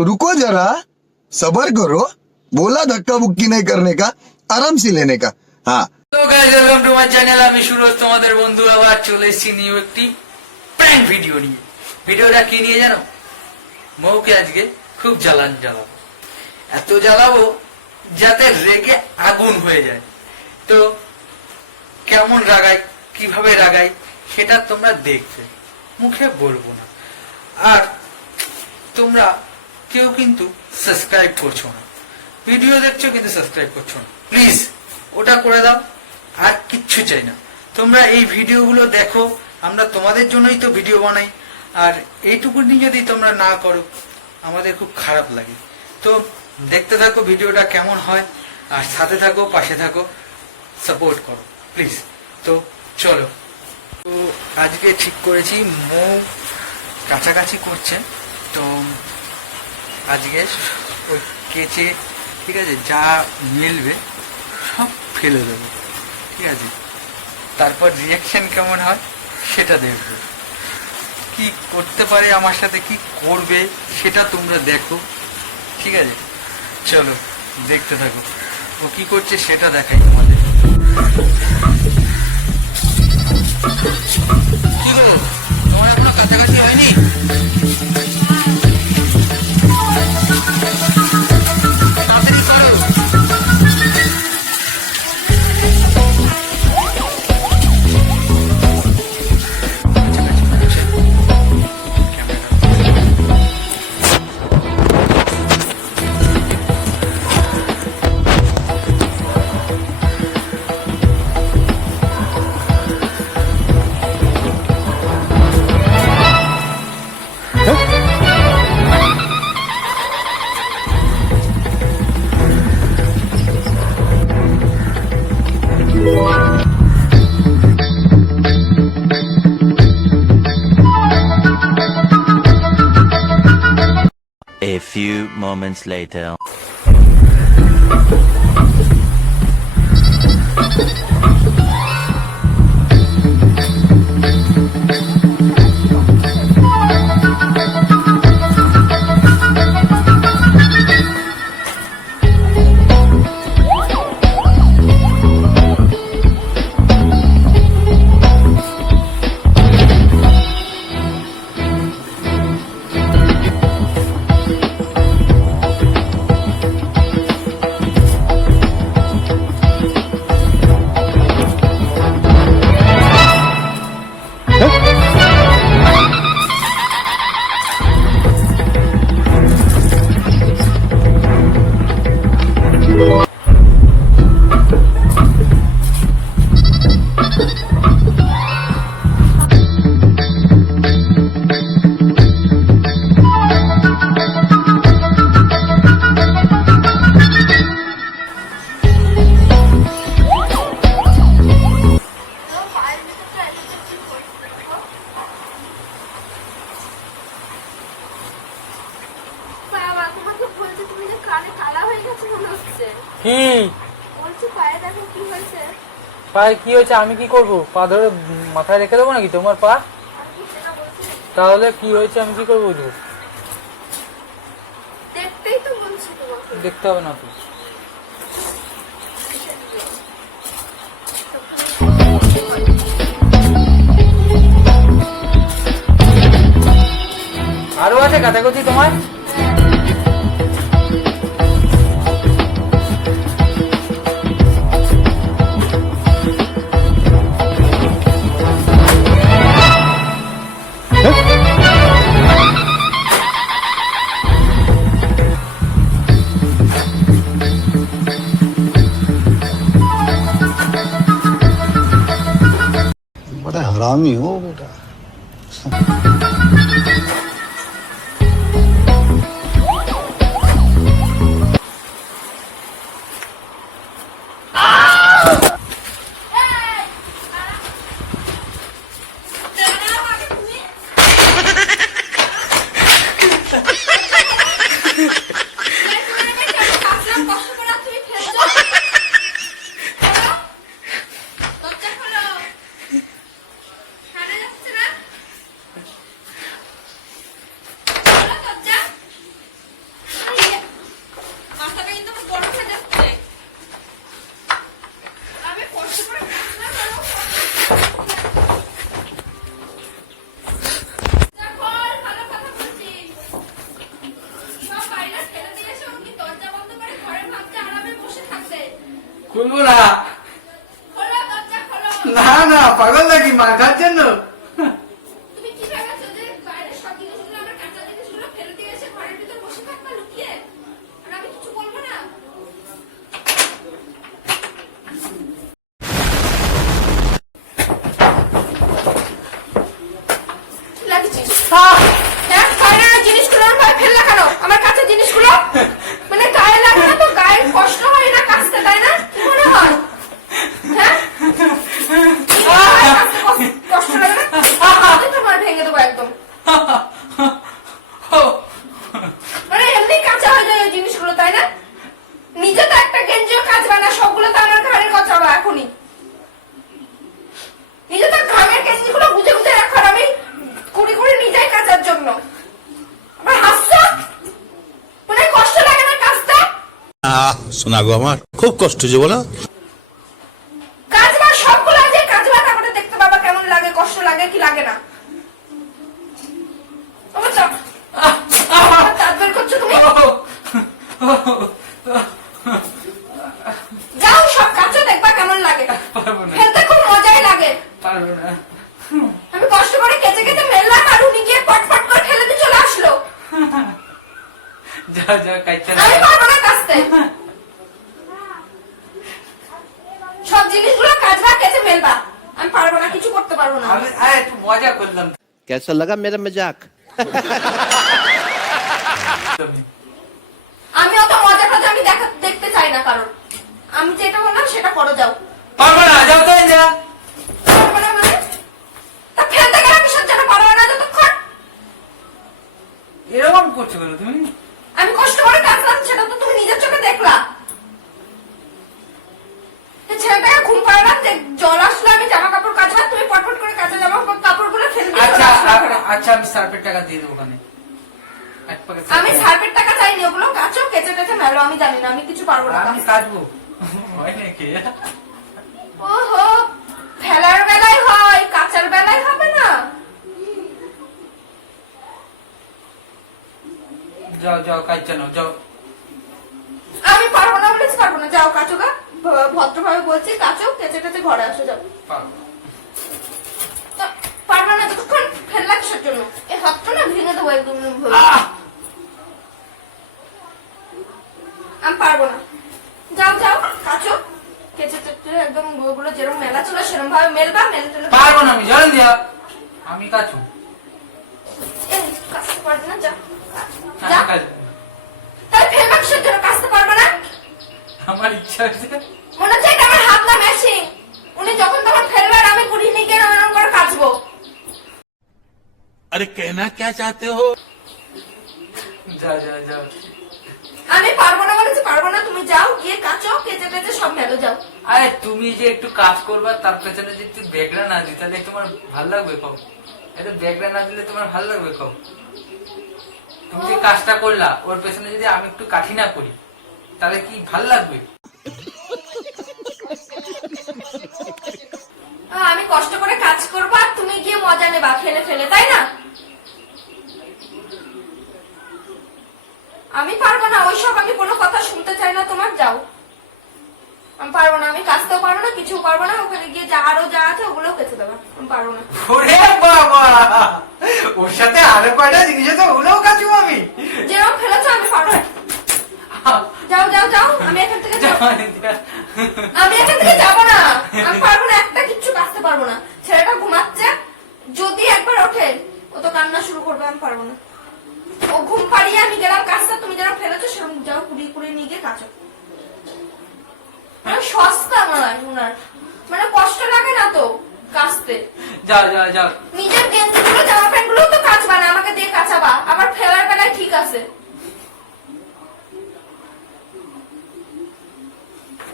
रुको जरा, सबर करो, बोला धक्का बुक्की नहीं करने का, आराम से लेने का। हाँ তো guys welcome to my channel. আমি সুরজ, তোমাদের বন্ধু। আবার চলে এসেছি নিউ একটি প্র্যাঙ্ক ভিডিও নিয়ে। ভিডিওটা কি নিয়ে জানো? মৌকে আজকে খুব জ্বালাবো, এত জ্বালাবো যাতে রেগে আগুন হয়ে যায়। তো কেমন রাগাই, কিভাবে রাগাই সেটা তোমরা দেখবে, মুখে বলবো না। আর তোমরা কেউ কিন্তু সাবস্ক্রাইব করছো না, ভিডিও দেখছো কিন্তু সাবস্ক্রাইব করছো না। প্লিজ ওটা করে দাও, আর কিচ্ছু চাই না। তোমরা এই ভিডিওগুলো দেখো, আমরা তোমাদের জন্যই তো ভিডিও বানাই। আর এইটুকুনি যদি তোমরা না করো আমাদের খুব খারাপ লাগে। তো দেখতে থাকো ভিডিওটা কেমন হয়, আর সাথে থাকো, পাশে থাকো, সাপোর্ট করো প্লিজ। তো চলো। তো আজকে ঠিক করেছি মৌ কাছাকাছি করছে, তো আজকে ওই কেচে, ঠিক আছে, যা মিলবে সব ফেলে দেবো, ঠিক আছে। তারপর রিয়াকশন কেমন হয় সেটা দেখবো, কি করতে পারে আমার সাথে, কি করবে সেটা তোমরা দেখো, ঠিক আছে। চলো দেখতে থাকো, ও কি করছে সেটা দেখাই তোমাদের। কি হলো, তোমার এখনো কাছাকাছি হয়নি? তাড়াতাড়ি করো। A few moments later. পায়ে কি হয়েছে? আমি কি করবো? পা ধরে মাথায় রেখে দেবো নাকি তোমার পা? তাহলে কি হয়েছে আমি কি করবো? দেখতে হবে না তো। আরো আছে কাছাকাছি তোমার? बड़ा हरामी हो बेटा। শোনা গো আমার খুব কষ্ট যে বলো। কাজবা সবগুলো যে কাজবা তারপরে দেখতে পাবা কেমন লাগে, কষ্ট লাগে কি লাগে না। তোমার চোখ দাঁত বের করছো তুমি, যাও সব কাজও দেখবা কেমন লাগে। পারবো না, খেলতে খুব মজাই লাগে। পারবো না। আমি কষ্ট করে কেচে কেচে মেললাম আর উনি গিয়ে পটপট করে ঠেলে দিয়ে চলে আসলো। যাও যাও কাইচা আমি পারবো না কাচতে। সব জিনিসগুলো কাজবা কেচে মেলবা, আমি পারবো না, কিছু করতে পারবো না। আমি একটু মজা করলাম। कैसा लगा मेरा मजाक? আমি অত মজা টজা আমি দেখতে চাই না, কারণ আমি যেটা বললাম সেটা করো, যাও। পারবো না, যাও তো যা। পারবো না মানে? তা ফেলতে গেলে কিসের জন্য পারবো না যতক্ষণ? এরকম করছো কেন তুমি? আমি কষ্ট করে কাজলাম, সেটা তো তুমি নিজের চোখে দেখলা। এই ছেলেটাকে ঘুম পাড়ালাম যে জল আসলো, আমি জামা কাপড় কাচলাম, তুমি পটপট করে কাঁচা জামা কাপড়গুলো ফেলে দিয়ে চলে আসলা। আচ্ছা আমি সার্ফের টাকা দিয়ে দেবো ওখানে। এক প্যাকেট আমি সার্ফের টাকা চাইনি, ওগুলো কাচো কেচে টেচে মেলো, আমি জানি না, আমি কিছু পারবো না। আমি কাটবো। হয় নাকি? ওহো, ফেলার বেলায় হয়, কাচার বেলায় হবে না। যাও যাও কাইচা নাও, যাও। আমি পারবো না বলেছি পারবো না, যাও কাচো গা। ভদ্রভাবে বলছি কাচো কেচে টেচে ঘরে আসো, যাও। পারবো। তা পারবো না যতক্ষণ ফেললা কিসের জন্য? এই হাতটা না ভেঙে দেবো একদম। আমি পারবো না, যাও যাও কাচো কেচে টেচে একদম ওগুলো যেরকম মেলা ছিল সেরকম ভাবে মেলবা, মেলে টেলে পারবো না, আমি জল দিয়া। আমি কাচু। কাচতে পারবে না, যা আমি যা। কাচবো। তাই ফেলবা কিসের জন্য? কাচতে পারবে না? আমার ইচ্ছা হচ্ছে। মনে হচ্ছে এটা আমার হাত না মেশিন। উনি যখন তখন ফেলবার আমি কুড়ি নিয়ে গিয়ে এরকম করে কাচবো। আরে কেনা কে চাতে হো? যাও যাও যাও। আমি পারবো না বলেছি পারবো না, তুমি যাও গিয়ে কাচো কেচে টেচে সব মেলো, যাও। আরে তুমি যে একটু কাজ করবা তার পেছনে যদি একটু ব্যাগরা না দিই তাহলে তোমার ভালো লাগবে কম? এটা ব্যাগরা না দিলে তোমার ভালো লাগবে কম? তুমি যে কাজটা করলা ওর পেছনে যদি আমি একটু কাঠি না করি তাহলে কি ভালো লাগবে? আমি কষ্ট করে কাজ করবো আর তুমি গিয়ে মজা নেবা ফেলে ফেলে, তাই না? আমি পারবো না ওইসব, আমি কোনো কথা শুনতে চাই না তোমার, যাও। আমি পারবো না, আমি কাচতেও পারবো না, কিছু পারবো না, ওখানে গিয়ে যা আরো যা আছে ওগুলোও কেচে দেবা, আমি পারবো না। ওরে বাবা, ওর সাথে আরো কয়টা জিনিস আছে ওগুলোও কাচু আমি। যেরকম ফেলেছো আমি পারবো না। যাও যাও যাও, আমি এখান থেকে যাবো। আমি এখান থেকে যাবো না, আমি পারবো না, একটা কিচ্ছু কাচতে পারবো না। ছেলেটা ঘুমাচ্ছে, যদি একবার ওঠে ও তো কান্না শুরু করবে, আমি পারবো না। ও ঘুম পাড়িয়ে আমি গেলাম কাজটা, তুমি যেরকম ফেলেছো সেরকম যাও কুড়িয়ে কুড়িয়ে নিয়ে গিয়ে কাচো। মানে সস্তা নয় ওনার, মানে কষ্ট লাগে না তো কাচতে। যাও যাও যাও। নিজের গেঞ্জিগুলো জামা প্যান্ট গুলো তো কাচবা না, আমাকে দিয়ে কাচাবা, আবার ফেলার বেলায় ঠিক আছে।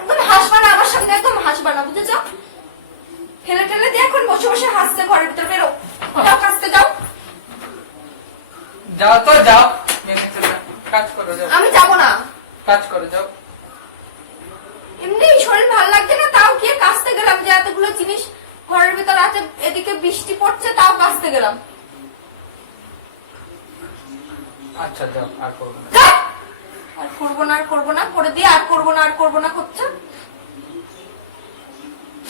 একদম হাসবা না আমার সামনে, একদম হাসবা না, বুঝেছ? ফেলে টেলে দিয়ে এখন বসে বসে হাসছে ঘরের ভিতরে, বেরো যাও কাচতে যাও। যাও তো যাও, কাজ করো যাও। আমি যাবো না, কাজ করো যাও। এমনি শরীর ভালো লাগছে না, তাও গিয়ে কাচতে গেলাম, যে এতগুলো জিনিস ঘরের ভিতর আছে, এদিকে বৃষ্টি পড়ছে তাও কাচতে গেলাম। আচ্ছা যাও, আর করবো না। যাও! আর করবো না আর করবো না করে দিয়ে আর করবো না আর করবো না করছে,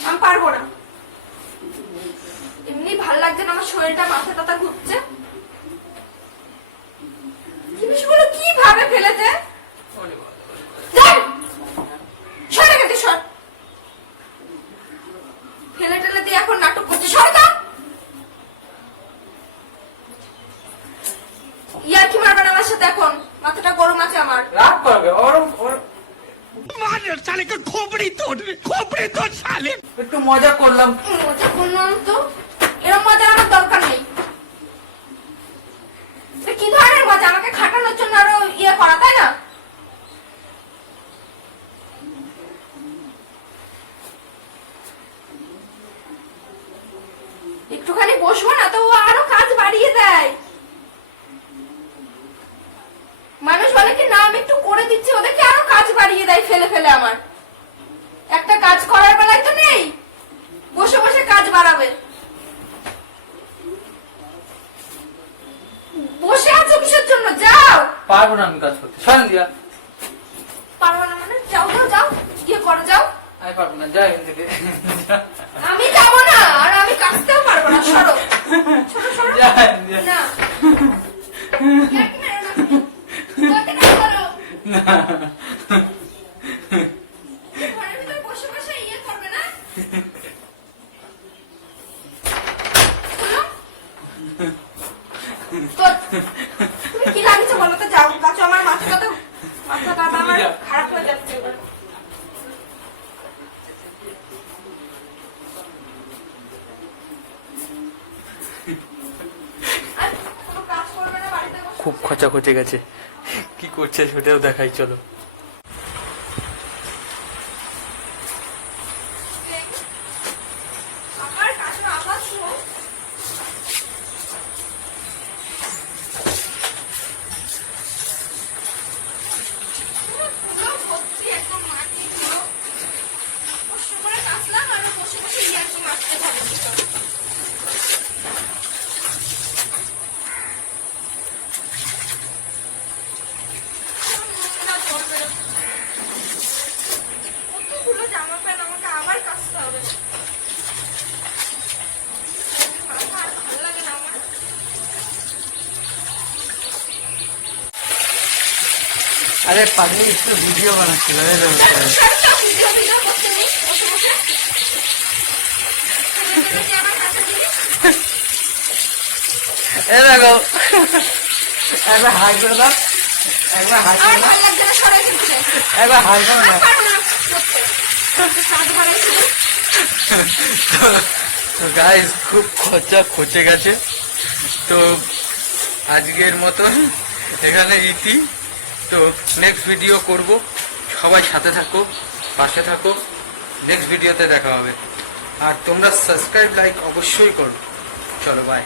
আমি পারবো না। এমনি ভাল লাগছে না আমার শরীরটা, মাথা টাথা ঘুরছে। জিনিসগুলো কিভাবে ফেলেছে? ওরে বাবা। যাই! সর এখান থেকে, সর। ফেলে টেলে দিয়ে এখন নাটক করছে, সর যা। ইয়ার কি মারবেন আমার সাথে এখন? মাথাটা গরম আছে আমার। রাগ করবে ওরম ওর। একটু মজা করলাম। মজা করলাম তো, এরকম মজা আমার দরকার নেই। এটা কি ধরনের মজা? আমাকে খাটানোর জন্য আরো ইয়ে করা, তাই না? একটুখানি বসবো না তো ও আরো কাজ বাড়িয়ে দেয়। মানুষ বলে কি না আমি একটু করে দিচ্ছি, ওদেরকে আরো কাজ বাড়িয়ে দেয় ফেলে ফেলে। আমার একটা কাজ করার বেলায় তো নেই, বসে বসে কাজ বাড়াবে। বসে আছো কিসের জন্য? যাও। পারবো না আমি কাজ করতে, সরেন দিয়া। পারবো না মানে? যাও যাও যাও, গিয়ে করো যাও। আমি পারবো না, যাই এখান থেকে। আমি যাবো না, আর আমি কাজতেও পারবো না। সরো সরো সরো। যা, যা। না ইয়ার্কি মেরো না তুমি। করতে কাজ করো। ঘরের ভিতর বসে বসে ইয়ে করবে না। বলো। তো তুমি কি লাগিয়েছো বলো তো? যাও কাছো। আমার মাথাটা আমার খারাপ হয়ে যাচ্ছে এবার। আর কোনো কাজ করবে না বাড়িতে বসে? খুব খচা খচে গেছে, কি করছে সেটাও দেখাই, চলো। আমার কাছে আওয়াজ শোনো। পুরো ভর্তি একদম মাটি পুরো। বসে করে কাটলাম আর বসে বসে ইয়ার্কি মারতে থাকবে। কতগুলো জামা প্যান্ট আমাকে আবার কাচতে হবে। মাথা আর ভালো লাগে না আমার। আরে পাগলি একটু ভিডিও বানাচ্ছিল, সরটা ভিডিও ভিডিও করতে নেই বসে বসে। তুমি আমার কাছে দিবি। এ দেখো, একবার হাই করে দাও, একবার হাই আমার করে দাও, ভালো লাগছে না, সরাই দিতে। একবার হাই করে দাও। পারবো না কাজ বাড়াইছি। তো গাইস খুব খরচা খচে গেছে, তো আজকের মতন এখানে ইতি। তো নেক্সট ভিডিও করব, সবাই সাথে থাকো, পাশে থাকো, নেক্সট ভিডিওতে দেখা হবে। আর তোমরা সাবস্ক্রাইব লাইক অবশ্যই করো। চলো বাই।